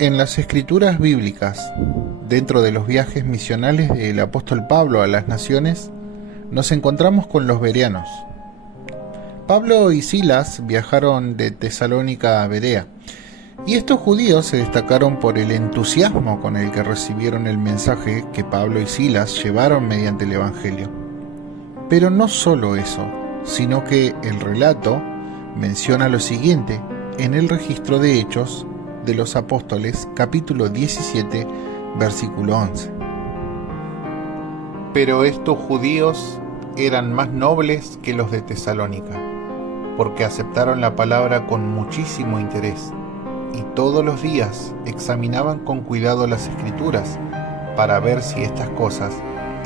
En las escrituras bíblicas, dentro de los viajes misionales del apóstol Pablo a las naciones, nos encontramos con los bereanos. Pablo y Silas viajaron de Tesalónica a Berea, y estos judíos se destacaron por el entusiasmo con el que recibieron el mensaje que Pablo y Silas llevaron mediante el Evangelio. Pero no solo eso, sino que el relato menciona lo siguiente en el registro de Hechos de los Apóstoles, capítulo 17, versículo 11. Pero estos judíos eran más nobles que los de Tesalónica, porque aceptaron la palabra con muchísimo interés, y todos los días examinaban con cuidado las Escrituras para ver si estas cosas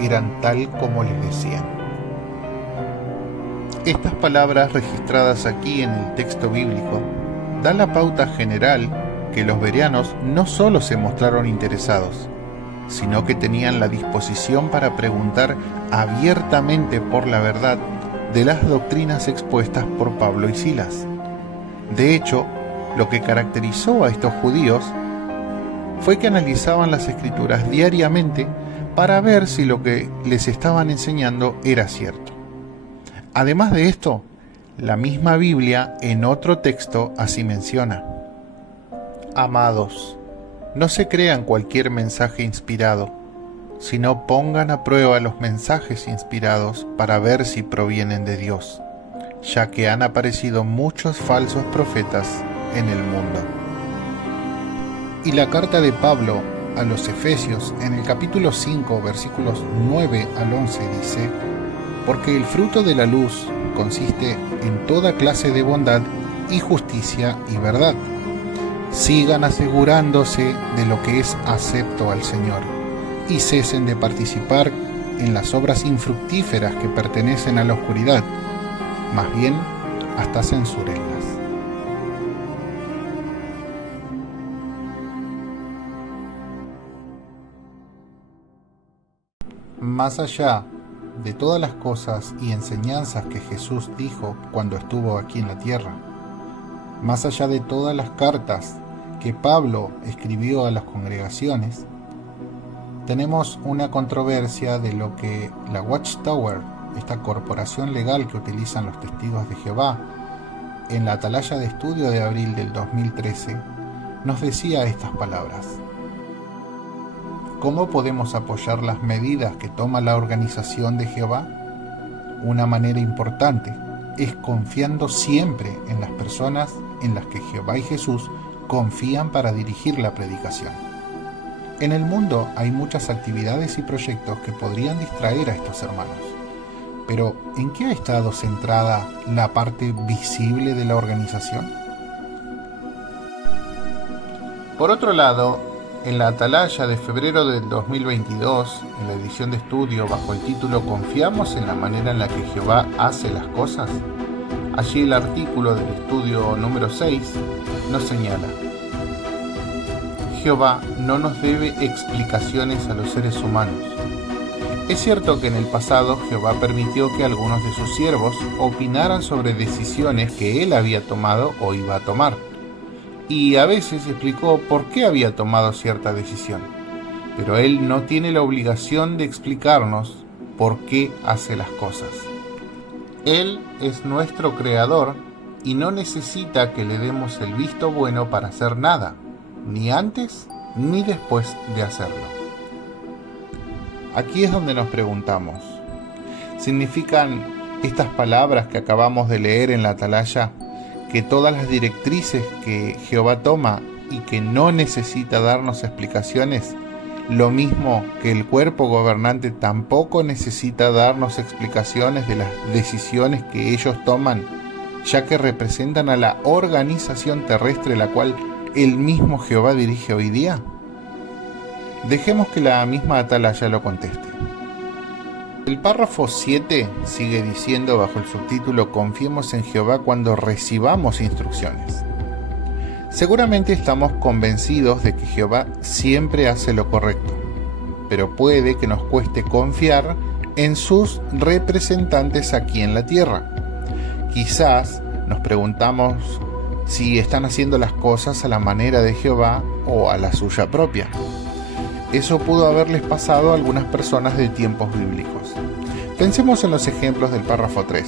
eran tal como les decían. Estas palabras registradas aquí en el texto bíblico dan la pauta general que los bereanos no solo se mostraron interesados, sino que tenían la disposición para preguntar abiertamente por la verdad de las doctrinas expuestas por Pablo y Silas. De hecho, lo que caracterizó a estos judíos fue que analizaban las Escrituras diariamente para ver si lo que les estaban enseñando era cierto. Además de esto, la misma Biblia en otro texto así menciona: Amados, no se crean cualquier mensaje inspirado, sino pongan a prueba los mensajes inspirados para ver si provienen de Dios, ya que han aparecido muchos falsos profetas en el mundo. Y la carta de Pablo a los Efesios en el capítulo 5, versículos 9 al 11 dice: Porque el fruto de la luz consiste en toda clase de bondad y justicia y verdad. Sigan asegurándose de lo que es acepto al Señor, y cesen de participar en las obras infructíferas que pertenecen a la oscuridad, más bien hasta censúrenlas. Más allá de todas las cosas y enseñanzas que Jesús dijo cuando estuvo aquí en la tierra, más allá de todas las cartas que Pablo escribió a las congregaciones, tenemos una controversia de lo que la Watchtower, esta corporación legal que utilizan los testigos de Jehová, en la atalaya de estudio de abril del 2013, nos decía estas palabras: ¿Cómo podemos apoyar las medidas que toma la organización de Jehová? Una manera importante es confiando siempre en las personas en las que Jehová y Jesús confían para dirigir la predicación. En el mundo hay muchas actividades y proyectos que podrían distraer a estos hermanos, pero ¿en qué ha estado centrada la parte visible de la organización? Por otro lado, en la atalaya de febrero del 2022, en la edición de estudio bajo el título ¿Confiamos en la manera en la que Jehová hace las cosas?, allí el artículo del estudio número 6 nos señala: Jehová no nos debe explicaciones a los seres humanos. Es cierto que en el pasado Jehová permitió que algunos de sus siervos opinaran sobre decisiones que él había tomado o iba a tomar, y a veces explicó por qué había tomado cierta decisión, pero él no tiene la obligación de explicarnos por qué hace las cosas. Él es nuestro creador y no necesita que le demos el visto bueno para hacer nada, ni antes ni después de hacerlo. Aquí es donde nos preguntamos: ¿significan estas palabras que acabamos de leer en la atalaya que todas las directrices que Jehová toma y que no necesita darnos explicaciones, lo mismo que el cuerpo gobernante tampoco necesita darnos explicaciones de las decisiones que ellos toman, ya que representan a la organización terrestre la cual el mismo Jehová dirige hoy día? Dejemos que la misma atalaya lo conteste. El párrafo 7 sigue diciendo bajo el subtítulo Confiemos en Jehová cuando recibamos instrucciones. Seguramente estamos convencidos de que Jehová siempre hace lo correcto, pero puede que nos cueste confiar en sus representantes aquí en la tierra. Quizás nos preguntamos si están haciendo las cosas a la manera de Jehová o a la suya propia. Eso pudo haberles pasado a algunas personas de tiempos bíblicos. Pensemos en los ejemplos del párrafo 3.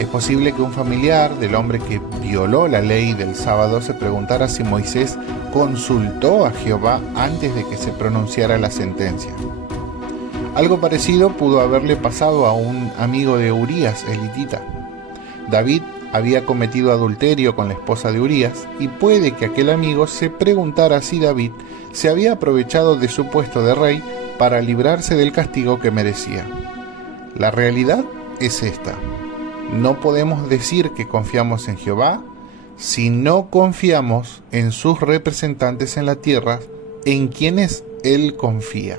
Es posible que un familiar del hombre que violó la ley del sábado se preguntara si Moisés consultó a Jehová antes de que se pronunciara la sentencia. Algo parecido pudo haberle pasado a un amigo de Urías, elitita. David había cometido adulterio con la esposa de Urías y puede que aquel amigo se preguntara si David se había aprovechado de su puesto de rey para librarse del castigo que merecía. La realidad es esta. No podemos decir que confiamos en Jehová si no confiamos en sus representantes en la tierra, en quienes Él confía.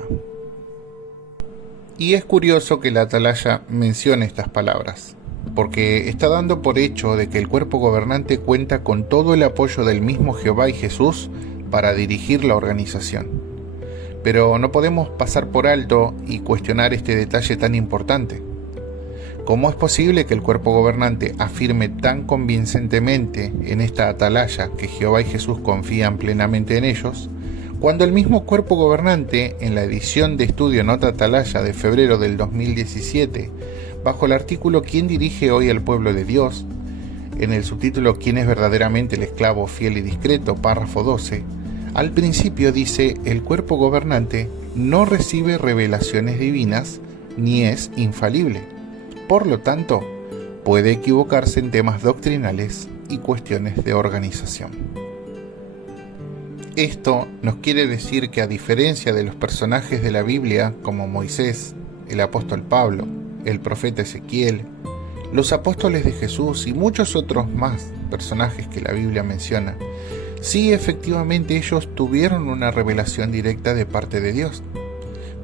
Y es curioso que la Atalaya mencione estas palabras, porque está dando por hecho de que el cuerpo gobernante cuenta con todo el apoyo del mismo Jehová y Jesús para dirigir la organización. Pero no podemos pasar por alto y cuestionar este detalle tan importante. ¿Cómo es posible que el cuerpo gobernante afirme tan convincentemente en esta atalaya que Jehová y Jesús confían plenamente en ellos, cuando el mismo cuerpo gobernante, en la edición de estudio Nota Atalaya de febrero del 2017, bajo el artículo ¿Quién dirige hoy al pueblo de Dios?, en el subtítulo ¿Quién es verdaderamente el esclavo fiel y discreto?, párrafo 12, al principio dice: el cuerpo gobernante no recibe revelaciones divinas ni es infalible. Por lo tanto, puede equivocarse en temas doctrinales y cuestiones de organización. Esto nos quiere decir que, a diferencia de los personajes de la Biblia como Moisés, el apóstol Pablo, el profeta Ezequiel, los apóstoles de Jesús y muchos otros más personajes que la Biblia menciona, sí, efectivamente ellos tuvieron una revelación directa de parte de Dios,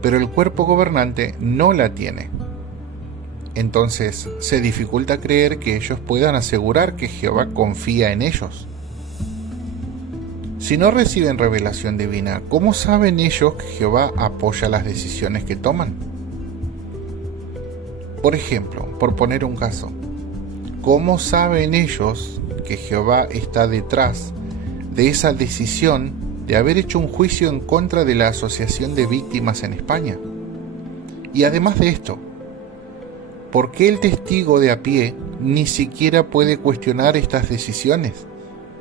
pero el cuerpo gobernante no la tiene. Entonces se dificulta creer que ellos puedan asegurar que Jehová confía en ellos. Si no reciben revelación divina, ¿cómo saben ellos que Jehová apoya las decisiones que toman? Por ejemplo, por poner un caso, ¿cómo saben ellos que Jehová está detrás de esa decisión de haber hecho un juicio en contra de la Asociación de Víctimas en España? Y además de esto, ¿por qué el testigo de a pie ni siquiera puede cuestionar estas decisiones?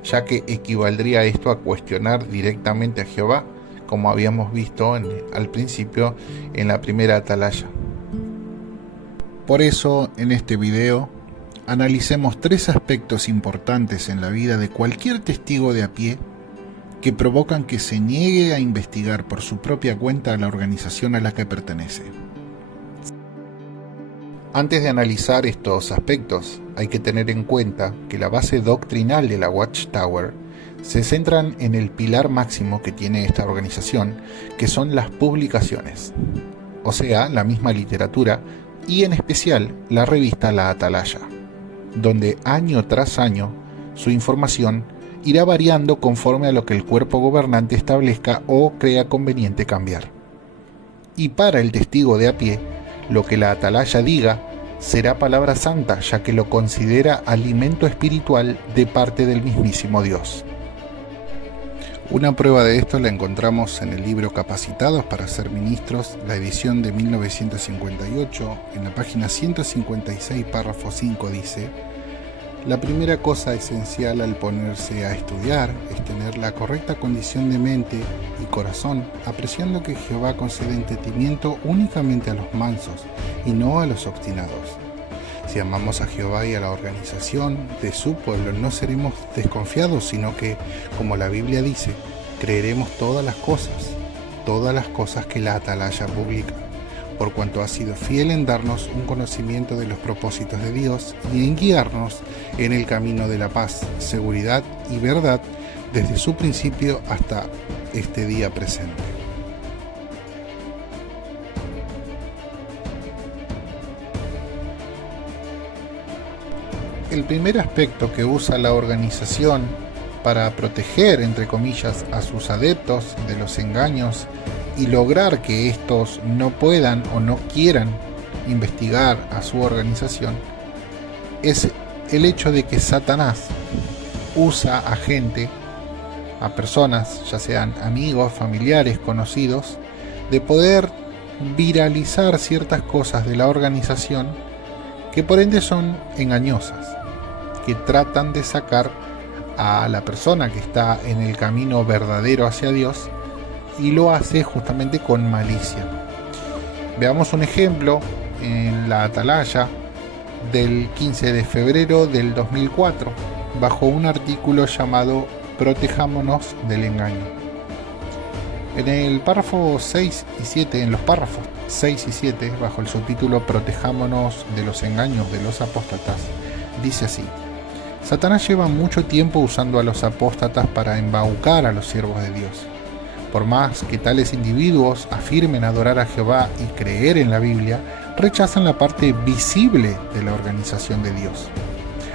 Ya que equivaldría esto a cuestionar directamente a Jehová, como habíamos visto al principio en la primera atalaya. Por eso, en este video, analicemos 3 aspectos importantes en la vida de cualquier testigo de a pie que provocan que se niegue a investigar por su propia cuenta a la organización a la que pertenece. Antes de analizar estos aspectos, hay que tener en cuenta que la base doctrinal de la Watchtower se centran en el pilar máximo que tiene esta organización, que son las publicaciones, o sea, la misma literatura y en especial la revista La Atalaya, donde año tras año su información irá variando conforme a lo que el cuerpo gobernante establezca o crea conveniente cambiar. Y para el testigo de a pie, lo que la atalaya diga será palabra santa, ya que lo considera alimento espiritual de parte del mismísimo Dios. Una prueba de esto la encontramos en el libro Capacitados para ser ministros, la edición de 1958, en la página 156, párrafo 5 dice: la primera cosa esencial al ponerse a estudiar es tener la correcta condición de mente y corazón, apreciando que Jehová concede entendimiento únicamente a los mansos y no a los obstinados. Si amamos a Jehová y a la organización de su pueblo, no seremos desconfiados, sino que, como la Biblia dice, creeremos todas las cosas que la atalaya publica, por cuanto ha sido fiel en darnos un conocimiento de los propósitos de Dios y en guiarnos en el camino de la paz, seguridad y verdad desde su principio hasta este día presente. El primer aspecto que usa la organización para proteger, entre comillas, a sus adeptos de los engaños y lograr que estos no puedan o no quieran investigar a su organización, es el hecho de que Satanás usa a gente, a personas, ya sean amigos, familiares, conocidos, de poder viralizar ciertas cosas de la organización que por ende son engañosas, que tratan de sacar a la persona que está en el camino verdadero hacia Dios y lo hace justamente con malicia. Veamos un ejemplo en la Atalaya del 15 de febrero del 2004, bajo un artículo llamado Protejámonos del engaño. En el párrafo 6 y 7, en los párrafos 6 y 7, bajo el subtítulo Protejámonos de los engaños de los apóstatas, dice así: Satanás lleva mucho tiempo usando a los apóstatas para embaucar a los siervos de Dios. Por más que tales individuos afirmen adorar a Jehová y creer en la Biblia, rechazan la parte visible de la organización de Dios.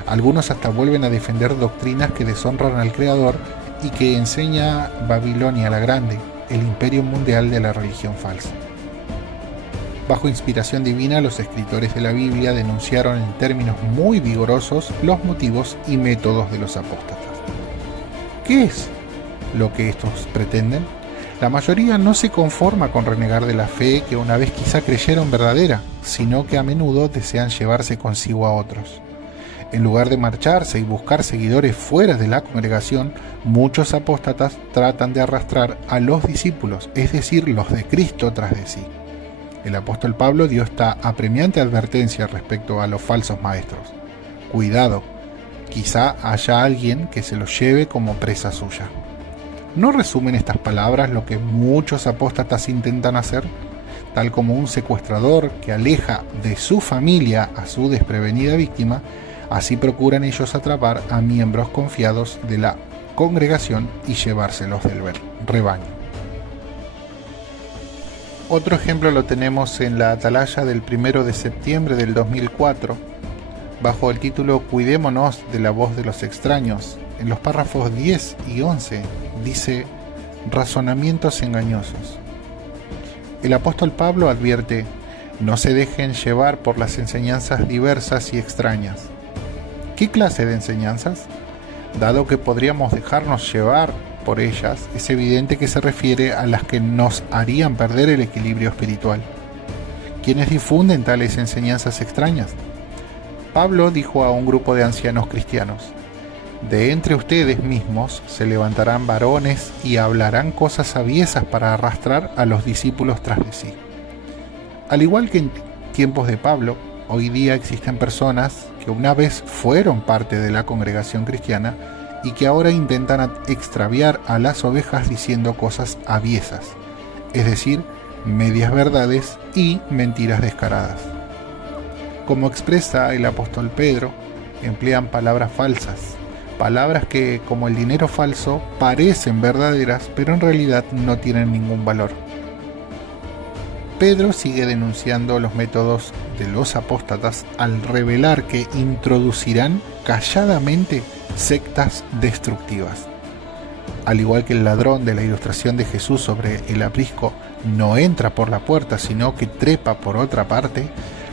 Algunos hasta vuelven a defender doctrinas que deshonran al Creador y que enseña Babilonia la Grande, el imperio mundial de la religión falsa. Bajo inspiración divina, los escritores de la Biblia denunciaron en términos muy vigorosos los motivos y métodos de los apóstatas. ¿Qué es lo que estos pretenden? La mayoría no se conforma con renegar de la fe que una vez quizá creyeron verdadera, sino que a menudo desean llevarse consigo a otros. En lugar de marcharse y buscar seguidores fuera de la congregación, muchos apóstatas tratan de arrastrar a los discípulos, es decir, los de Cristo, tras de sí. El apóstol Pablo dio esta apremiante advertencia respecto a los falsos maestros. Cuidado, quizá haya alguien que se los lleve como presa suya. ¿No resumen estas palabras lo que muchos apóstatas intentan hacer? Tal como un secuestrador que aleja de su familia a su desprevenida víctima, así procuran ellos atrapar a miembros confiados de la congregación y llevárselos del rebaño. Otro ejemplo lo tenemos en la Atalaya del 1 de septiembre del 2004, bajo el título Cuidémonos de la voz de los extraños. En los párrafos 10 y 11 dice: razonamientos engañosos. El apóstol Pablo advierte: no se dejen llevar por las enseñanzas diversas y extrañas. ¿Qué clase de enseñanzas? Dado que podríamos dejarnos llevar por ellas, es evidente que se refiere a las que nos harían perder el equilibrio espiritual. ¿Quiénes difunden tales enseñanzas extrañas? Pablo dijo a un grupo de ancianos cristianos: de entre ustedes mismos se levantarán varones y hablarán cosas aviesas para arrastrar a los discípulos tras de sí. Al igual que en tiempos de Pablo, hoy día existen personas que una vez fueron parte de la congregación cristiana y que ahora intentan extraviar a las ovejas diciendo cosas aviesas, es decir, medias verdades y mentiras descaradas. Como expresa el apóstol Pedro, emplean palabras falsas, palabras que, como el dinero falso, parecen verdaderas, pero en realidad no tienen ningún valor. Pedro sigue denunciando los métodos de los apóstatas al revelar que introducirán calladamente sectas destructivas. Al igual que el ladrón de la ilustración de Jesús sobre el aprisco no entra por la puerta, sino que trepa por otra parte,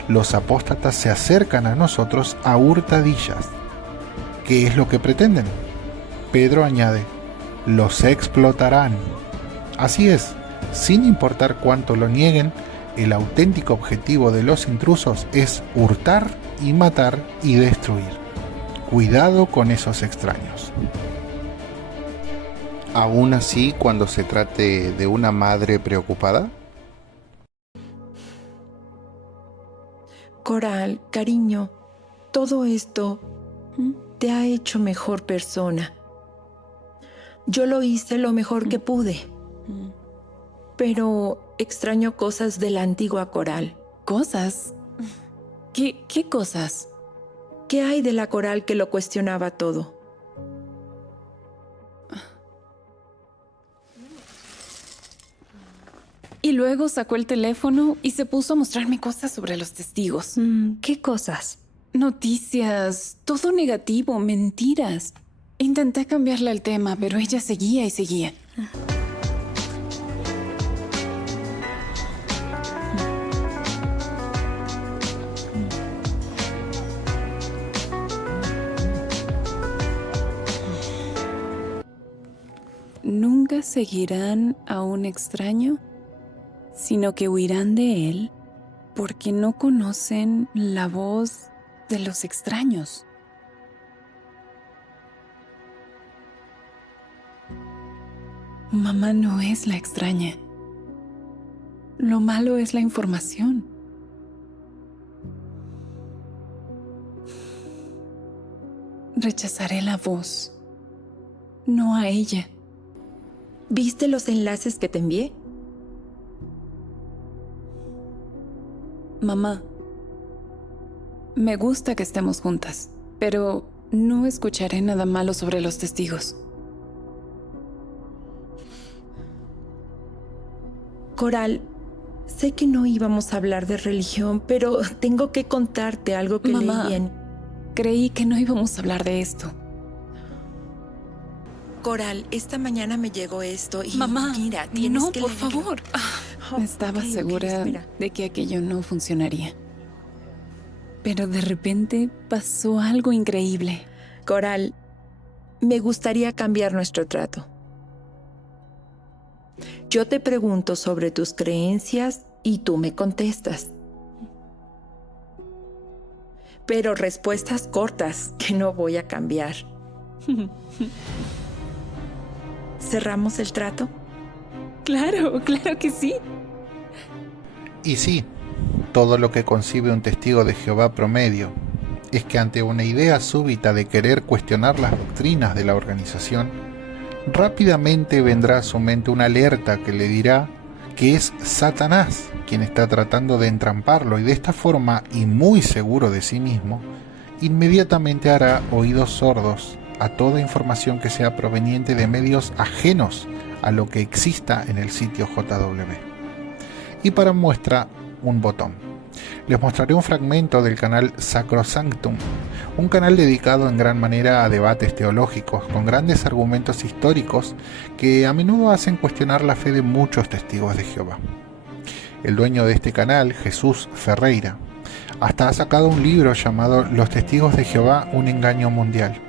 los apóstatas se acercan a nosotros a hurtadillas. ¿Qué es lo que pretenden? Pedro añade: los explotarán. Así es, sin importar cuánto lo nieguen, el auténtico objetivo de los intrusos es hurtar y matar y destruir. Cuidado con esos extraños. ¿Aún así cuando se trate de una madre preocupada? Coral, cariño, todo esto te ha hecho mejor persona. Yo lo hice lo mejor que pude. Pero extraño cosas de la antigua Coral. ¿Cosas? ¿Qué cosas? ¿Qué hay de la Coral que lo cuestionaba todo? Y luego sacó el teléfono y se puso a mostrarme cosas sobre los testigos. ¿Qué cosas? Noticias, todo negativo, mentiras. Intenté cambiarle el tema, pero ella seguía y seguía. nunca seguirán a un extraño, sino que huirán de él porque no conocen la voz de los extraños. Mamá no es la extraña. Lo malo es la información. Rechazaré la voz, no a ella. ¿Viste los enlaces que te envié? Mamá, me gusta que estemos juntas, pero no escucharé nada malo sobre los testigos. Coral, sé que no íbamos a hablar de religión, pero tengo que contarte algo que Mamá, leí en... creí que no íbamos a hablar de esto. Coral, esta mañana me llegó esto y Mamá, mira, tienes no, que por leerlo. favor. Oh, Estaba ok, segura espera. de que aquello no funcionaría. Pero de repente pasó algo increíble. Coral, me gustaría cambiar nuestro trato. Yo te pregunto sobre tus creencias y tú me contestas. Pero respuestas cortas que no voy a cambiar. ¿Cerramos el trato? Claro, claro que sí. Y sí, todo lo que concibe un testigo de Jehová promedio es que ante una idea súbita de querer cuestionar las doctrinas de la organización, rápidamente vendrá a su mente una alerta que le dirá que es Satanás quien está tratando de entramparlo, y de esta forma, y muy seguro de sí mismo, inmediatamente hará oídos sordos a toda información que sea proveniente de medios ajenos a lo que exista en el sitio JW. Y para muestra, un botón. Les mostraré un fragmento del canal Sacrosanctum, un canal dedicado en gran manera a debates teológicos con grandes argumentos históricos que a menudo hacen cuestionar la fe de muchos testigos de Jehová. El dueño de este canal, Jesús Ferreira, hasta ha sacado un libro llamado Los Testigos de Jehová, un engaño mundial.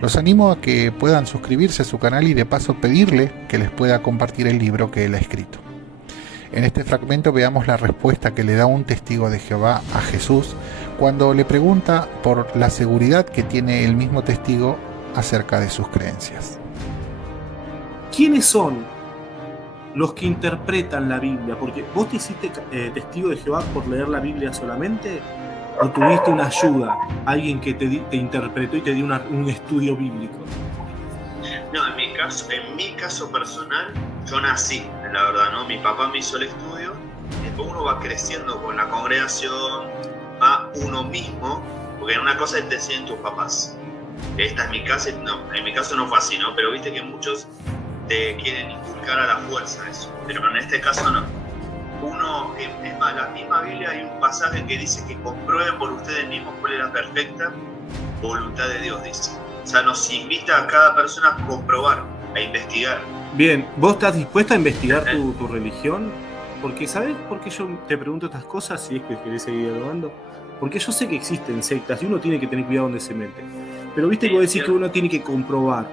Los animo a que puedan suscribirse a su canal y de paso pedirle que les pueda compartir el libro que él ha escrito. En este fragmento veamos la respuesta que le da un testigo de Jehová a Jesús cuando le pregunta por la seguridad que tiene el mismo testigo acerca de sus creencias. ¿Quiénes son los que interpretan la Biblia? Porque vos te hiciste testigo de Jehová por leer la Biblia solamente, o tuviste una ayuda, alguien que te interpretó y te dio un estudio bíblico. No, en mi caso personal, yo nací, la verdad, ¿no? Mi papá me hizo el estudio, después uno va creciendo con la congregación, va uno mismo, porque una cosa es te enseñan tus papás. Esta es mi casa, no, en mi caso no fue así, ¿no? Pero viste que muchos te quieren inculcar a la fuerza eso, pero en este caso no. Uno, es más, la misma Biblia hay un pasaje que dice que comprueben por ustedes mismos cuál es la perfecta voluntad de Dios, dice. O sea, nos invita a cada persona a comprobar, a investigar. Bien, ¿vos estás dispuesta a investigar tu religión? Porque, ¿sabés por qué yo te pregunto estas cosas? Si es que querés seguir dialogando. Porque yo sé que existen sectas y uno tiene que tener cuidado donde se mete. Pero viste que vos decís que uno tiene que comprobar.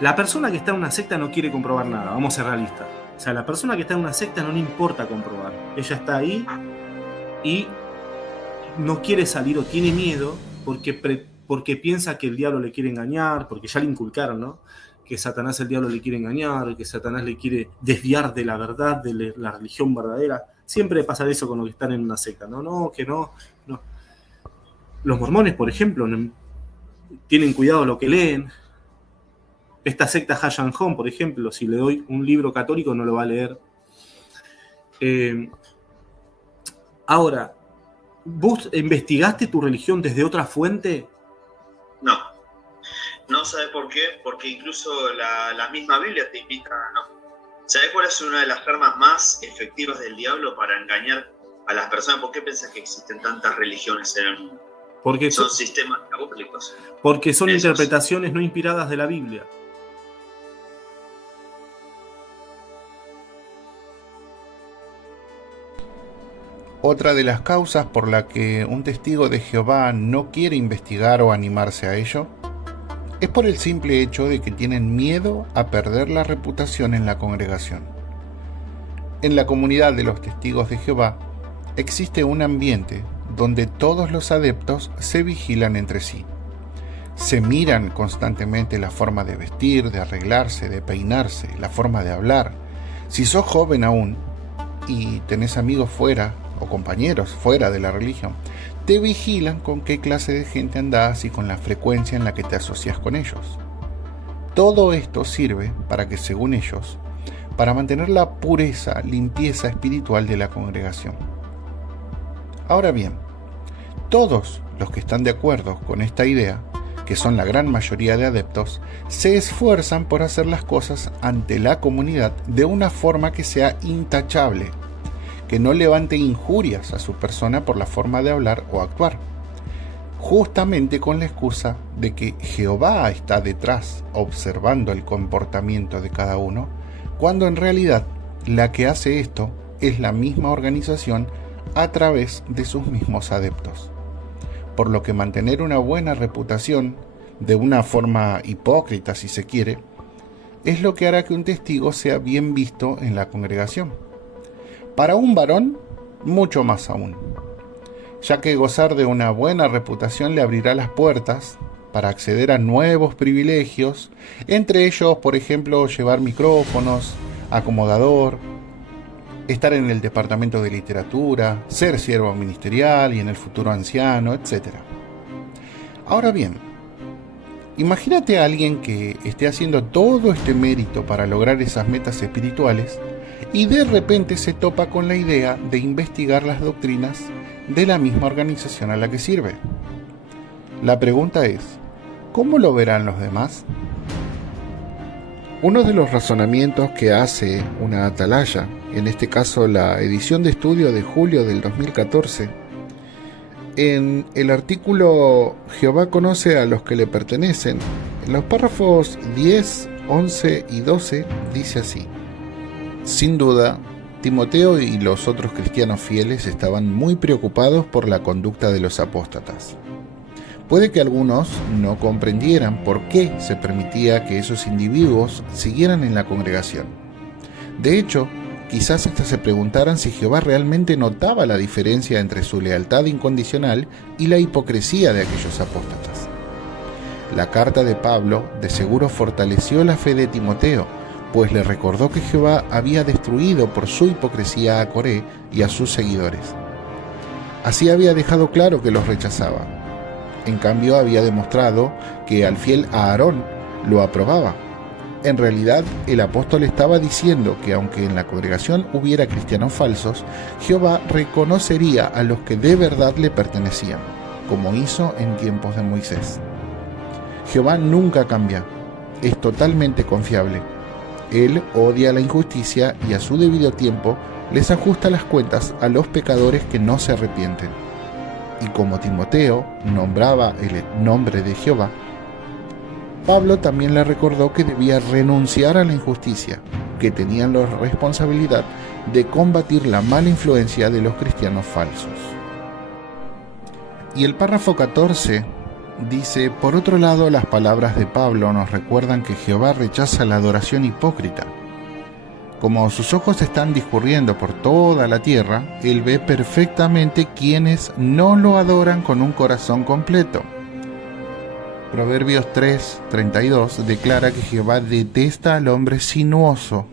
La persona que está en una secta no quiere comprobar nada, vamos a ser realistas. O sea, la persona que está en una secta no le importa comprobar. Ella está ahí y no quiere salir o tiene miedo porque piensa que el diablo le quiere engañar, porque ya le inculcaron, ¿no? Que Satanás, el diablo, le quiere engañar, que Satanás le quiere desviar de la verdad, de la religión verdadera. Siempre pasa eso con los que están en una secta, ¿no? No. Los mormones, por ejemplo, tienen cuidado lo que leen. Esta secta Hashan Home, por ejemplo, si le doy un libro católico no lo va a leer. Ahora, ¿vos investigaste tu religión desde otra fuente? No. No, ¿sabes por qué? Porque incluso la misma Biblia te invita a no. ¿Sabes cuál es una de las armas más efectivas del diablo para engañar a las personas? ¿Por qué piensas que existen tantas religiones en el mundo? Porque son sistemas diabólicos. Porque son interpretaciones no inspiradas de la Biblia. Otra de las causas por la que un testigo de Jehová no quiere investigar o animarse a ello es por el simple hecho de que tienen miedo a perder la reputación en la congregación. En la comunidad de los testigos de Jehová existe un ambiente donde todos los adeptos se vigilan entre sí. Se miran constantemente la forma de vestir, de arreglarse, de peinarse, la forma de hablar. Si sos joven aún y tenés amigos fuera o compañeros fuera de la religión, te vigilan con qué clase de gente andás y con la frecuencia en la que te asocias con ellos. Todo esto sirve para que, según ellos, para mantener la pureza, limpieza espiritual de la congregación. Ahora bien, todos los que están de acuerdo con esta idea, que son la gran mayoría de adeptos, se esfuerzan por hacer las cosas ante la comunidad de una forma que sea intachable, que no levante injurias a su persona por la forma de hablar o actuar, justamente con la excusa de que Jehová está detrás observando el comportamiento de cada uno, cuando en realidad la que hace esto es la misma organización a través de sus mismos adeptos. Por lo que mantener una buena reputación, de una forma hipócrita si se quiere, es lo que hará que un testigo sea bien visto en la congregación. Para un varón, mucho más aún, ya que gozar de una buena reputación le abrirá las puertas para acceder a nuevos privilegios, entre ellos, por ejemplo, llevar micrófonos, acomodador, estar en el departamento de literatura, ser siervo ministerial y en el futuro anciano, etc. Ahora bien, imagínate a alguien que esté haciendo todo este mérito para lograr esas metas espirituales y de repente se topa con la idea de investigar las doctrinas de la misma organización a la que sirve. La pregunta es, ¿cómo lo verán los demás? Uno de los razonamientos que hace una atalaya, en este caso la edición de estudio de julio del 2014, en el artículo Jehová conoce a los que le pertenecen, en los párrafos 10, 11 y 12 dice así: sin duda, Timoteo y los otros cristianos fieles estaban muy preocupados por la conducta de los apóstatas. Puede que algunos no comprendieran por qué se permitía que esos individuos siguieran en la congregación. De hecho, quizás hasta se preguntaran si Jehová realmente notaba la diferencia entre su lealtad incondicional y la hipocresía de aquellos apóstatas. La carta de Pablo de seguro fortaleció la fe de Timoteo, pues le recordó que Jehová había destruido por su hipocresía a Coré y a sus seguidores. Así había dejado claro que los rechazaba. En cambio, había demostrado que al fiel Aarón lo aprobaba. En realidad, el apóstol estaba diciendo que aunque en la congregación hubiera cristianos falsos, Jehová reconocería a los que de verdad le pertenecían, como hizo en tiempos de Moisés. Jehová nunca cambia, es totalmente confiable. Él odia la injusticia y a su debido tiempo les ajusta las cuentas a los pecadores que no se arrepienten. Y como Timoteo nombraba el nombre de Jehová, Pablo también le recordó que debía renunciar a la injusticia, que tenían la responsabilidad de combatir la mala influencia de los cristianos falsos. Y el párrafo 14 dice: por otro lado, las palabras de Pablo nos recuerdan que Jehová rechaza la adoración hipócrita. Como sus ojos están discurriendo por toda la tierra, Él ve perfectamente quienes no lo adoran con un corazón completo. Proverbios 3:32 declara que Jehová detesta al hombre sinuoso,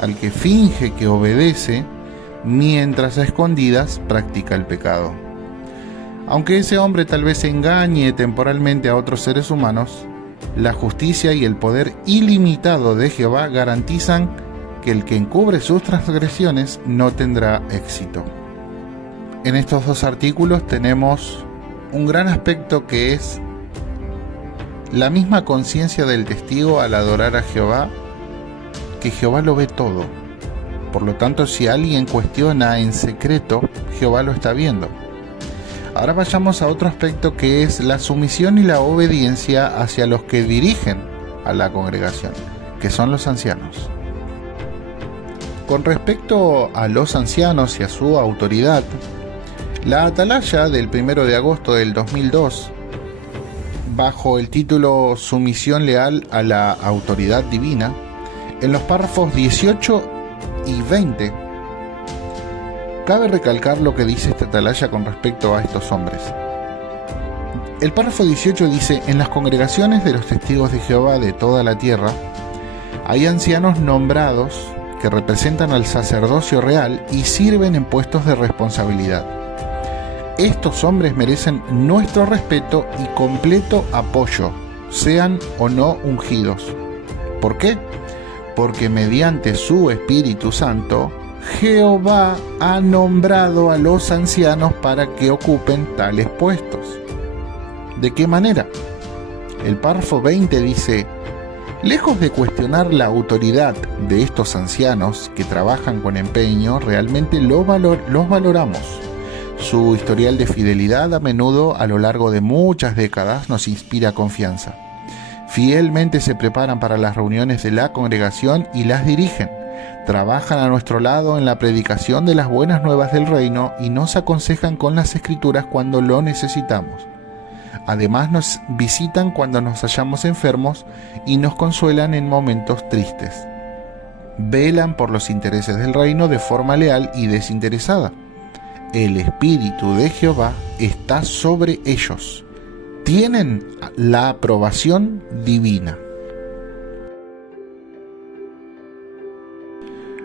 al que finge que obedece, mientras a escondidas practica el pecado. Aunque ese hombre tal vez engañe temporalmente a otros seres humanos, la justicia y el poder ilimitado de Jehová garantizan que el que encubre sus transgresiones no tendrá éxito. En estos dos artículos tenemos un gran aspecto que es la misma conciencia del testigo al adorar a Jehová, que Jehová lo ve todo. Por lo tanto, si alguien cuestiona en secreto, Jehová lo está viendo. Ahora vayamos a otro aspecto que es la sumisión y la obediencia hacia los que dirigen a la congregación, que son los ancianos. Con respecto a los ancianos y a su autoridad, la atalaya del 1 de agosto del 2002 bajo el título Sumisión leal a la autoridad divina, en los párrafos 18 y 20, cabe recalcar lo que dice esta atalaya con respecto a estos hombres. El párrafo 18 dice: en las congregaciones de los testigos de Jehová de toda la tierra hay ancianos nombrados que representan al sacerdocio real y sirven en puestos de responsabilidad. Estos hombres merecen nuestro respeto y completo apoyo, sean o no ungidos. ¿Por qué? Porque mediante su Espíritu Santo, Jehová ha nombrado a los ancianos para que ocupen tales puestos. ¿De qué manera? El párrafo 20 dice: lejos de cuestionar la autoridad de estos ancianos que trabajan con empeño, realmente los valoramos. Su historial de fidelidad a menudo a lo largo de muchas décadas nos inspira confianza. Fielmente se preparan para las reuniones de la congregación y las dirigen. Trabajan a nuestro lado en la predicación de las buenas nuevas del reino y nos aconsejan con las escrituras cuando lo necesitamos. Además nos visitan cuando nos hallamos enfermos y nos consuelan en momentos tristes. Velan por los intereses del reino de forma leal y desinteresada. El Espíritu de Jehová está sobre ellos. Tienen la aprobación divina.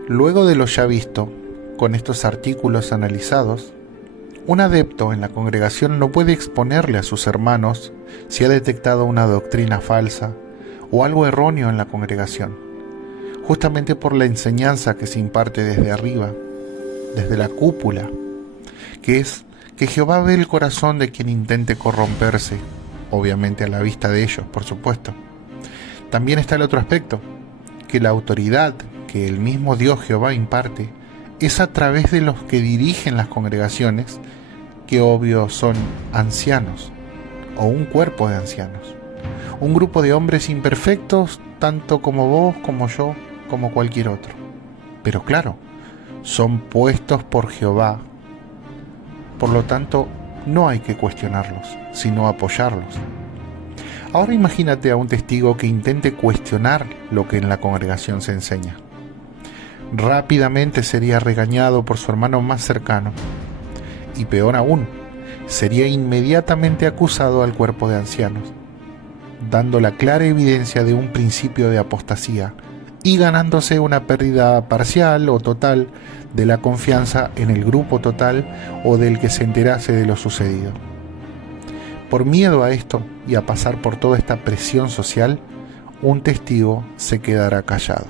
Luego de lo ya visto, con estos artículos analizados, un adepto en la congregación no puede exponerle a sus hermanos si ha detectado una doctrina falsa o algo erróneo en la congregación, justamente por la enseñanza que se imparte desde arriba, desde la cúpula, que es que Jehová ve el corazón de quien intente corromperse, obviamente a la vista de ellos, por supuesto. También está el otro aspecto, que la autoridad que el mismo Dios Jehová imparte es a través de los que dirigen las congregaciones, que obvio son ancianos, o un cuerpo de ancianos, un grupo de hombres imperfectos, tanto como vos, como yo, como cualquier otro. Pero claro, son puestos por Jehová. Por lo tanto, no hay que cuestionarlos, sino apoyarlos. Ahora imagínate a un testigo que intente cuestionar lo que en la congregación se enseña. Rápidamente sería regañado por su hermano más cercano. Y peor aún, sería inmediatamente acusado al cuerpo de ancianos, dando la clara evidencia de un principio de apostasía y ganándose una pérdida parcial o total de la confianza en el grupo total o del que se enterase de lo sucedido. Por miedo a esto y a pasar por toda esta presión social, un testigo se quedará callado.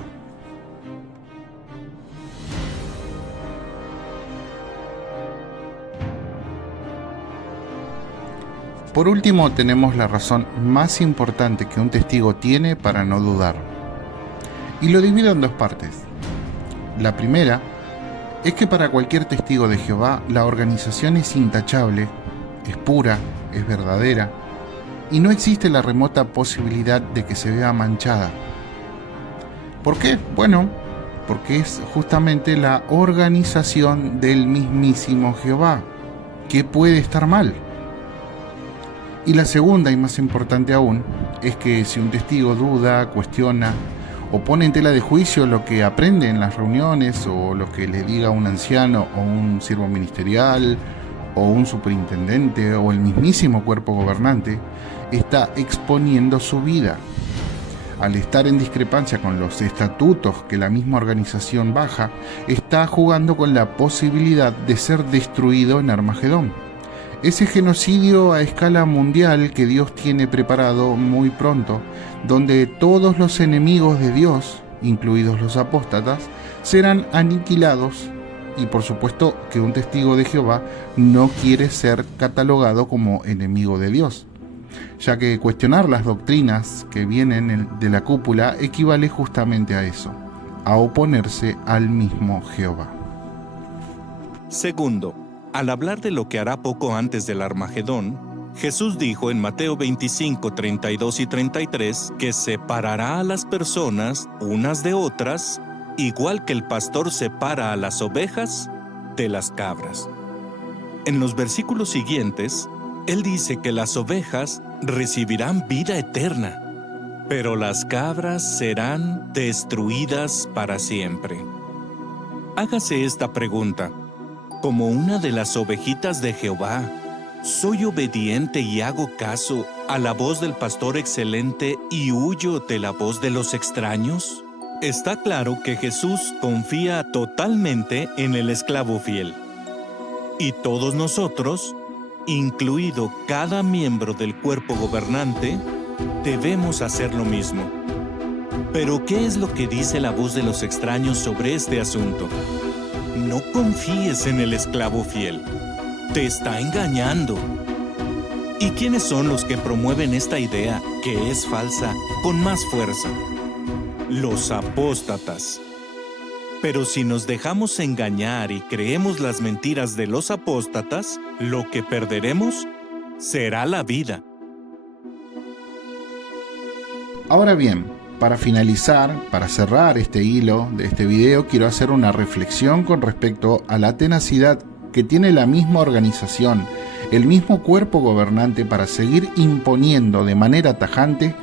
Por último, tenemos la razón más importante que un testigo tiene para no dudar. Y lo divido en dos partes. La primera es que para cualquier testigo de Jehová, la organización es intachable, es pura, es verdadera, y no existe la remota posibilidad de que se vea manchada. ¿Por qué? Bueno, porque es justamente la organización del mismísimo Jehová. ¿Qué puede estar mal? Y la segunda, y más importante aún, es que si un testigo duda, cuestiona o pone en tela de juicio lo que aprende en las reuniones o lo que le diga un anciano o un siervo ministerial o un superintendente o el mismísimo cuerpo gobernante, está exponiendo su vida. Al estar en discrepancia con los estatutos que la misma organización baja, está jugando con la posibilidad de ser destruido en Armagedón. Ese genocidio a escala mundial que Dios tiene preparado muy pronto, donde todos los enemigos de Dios, incluidos los apóstatas, serán aniquilados, y por supuesto que un testigo de Jehová no quiere ser catalogado como enemigo de Dios, ya que cuestionar las doctrinas que vienen de la cúpula equivale justamente a eso, a oponerse al mismo Jehová. Segundo, al hablar de lo que hará poco antes del Armagedón, Jesús dijo en Mateo 25, 32 y 33 que separará a las personas unas de otras, igual que el pastor separa a las ovejas de las cabras. En los versículos siguientes, Él dice que las ovejas recibirán vida eterna, pero las cabras serán destruidas para siempre. Hágase esta pregunta: como una de las ovejitas de Jehová, ¿soy obediente y hago caso a la voz del pastor excelente y huyo de la voz de los extraños? Está claro que Jesús confía totalmente en el esclavo fiel. Y todos nosotros, incluido cada miembro del cuerpo gobernante, debemos hacer lo mismo. Pero, ¿qué es lo que dice la voz de los extraños sobre este asunto? No confíes en el esclavo fiel. Te está engañando. ¿Y quiénes son los que promueven esta idea, que es falsa, con más fuerza? Los apóstatas. Pero si nos dejamos engañar y creemos las mentiras de los apóstatas, lo que perderemos será la vida. Ahora bien, para finalizar, para cerrar este hilo de este video, quiero hacer una reflexión con respecto a la tenacidad que tiene la misma organización, el mismo cuerpo gobernante para seguir imponiendo de manera tajante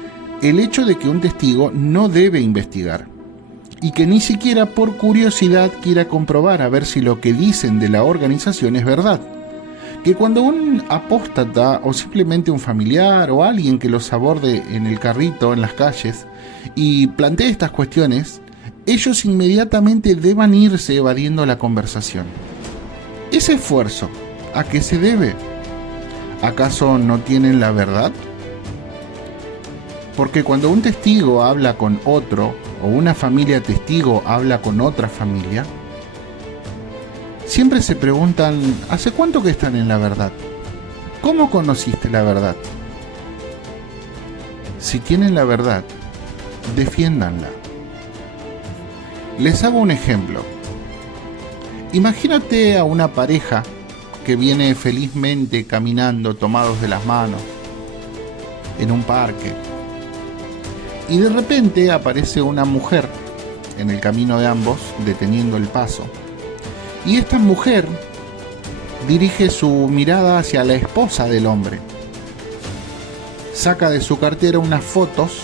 el hecho de que un testigo no debe investigar y que ni siquiera por curiosidad quiera comprobar a ver si lo que dicen de la organización es verdad. Que cuando un apóstata o simplemente un familiar o alguien que los aborde en el carrito, en las calles, y plantee estas cuestiones, ellos inmediatamente deban irse evadiendo la conversación. ¿Ese esfuerzo a qué se debe? ¿Acaso no tienen la verdad? Porque cuando un testigo habla con otro, o una familia testigo habla con otra familia, siempre se preguntan: ¿hace cuánto que están en la verdad? ¿Cómo conociste la verdad? Si tienen la verdad, defiéndanla. Les hago un ejemplo. Imagínate a una pareja que viene felizmente caminando tomados de las manos en un parque, y de repente aparece una mujer en el camino de ambos, deteniendo el paso. Y esta mujer dirige su mirada hacia la esposa del hombre. Saca de su cartera unas fotos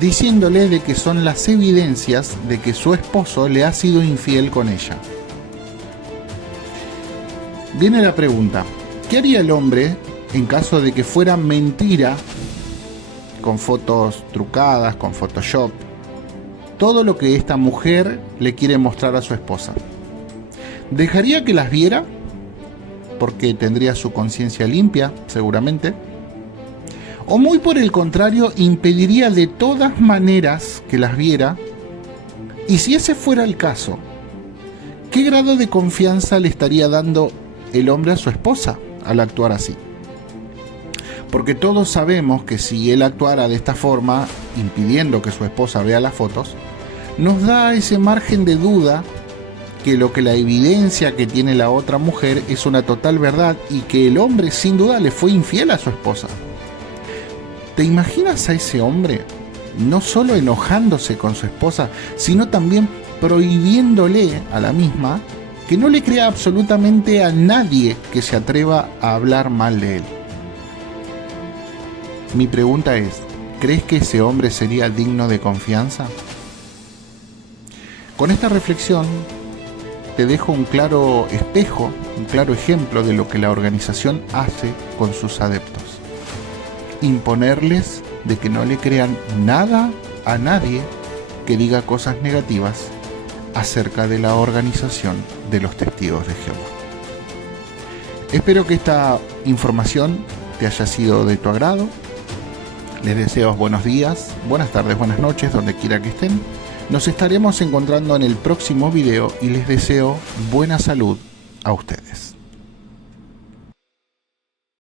diciéndole de que son las evidencias de que su esposo le ha sido infiel con ella. Viene la pregunta: ¿qué haría el hombre en caso de que fuera mentira, con fotos trucadas, con Photoshop, todo lo que esta mujer le quiere mostrar a su esposa? ¿Dejaría que las viera? Porque tendría su conciencia limpia, seguramente. ¿O muy por el contrario, impediría de todas maneras que las viera? Y si ese fuera el caso, ¿qué grado de confianza le estaría dando el hombre a su esposa al actuar así? Porque todos sabemos que si él actuara de esta forma, impidiendo que su esposa vea las fotos, nos da ese margen de duda que lo que la evidencia que tiene la otra mujer es una total verdad y que el hombre sin duda le fue infiel a su esposa. ¿Te imaginas a ese hombre no solo enojándose con su esposa, sino también prohibiéndole a la misma que no le crea absolutamente a nadie que se atreva a hablar mal de él? Mi pregunta es: ¿crees que ese hombre sería digno de confianza? Con esta reflexión te dejo un claro espejo, un claro ejemplo de lo que la organización hace con sus adeptos. Imponerles de que no le crean nada a nadie que diga cosas negativas acerca de la organización de los Testigos de Jehová. Espero que esta información te haya sido de tu agrado. Les deseo buenos días, buenas tardes, buenas noches, donde quiera que estén. Nos estaremos encontrando en el próximo video y les deseo buena salud a ustedes.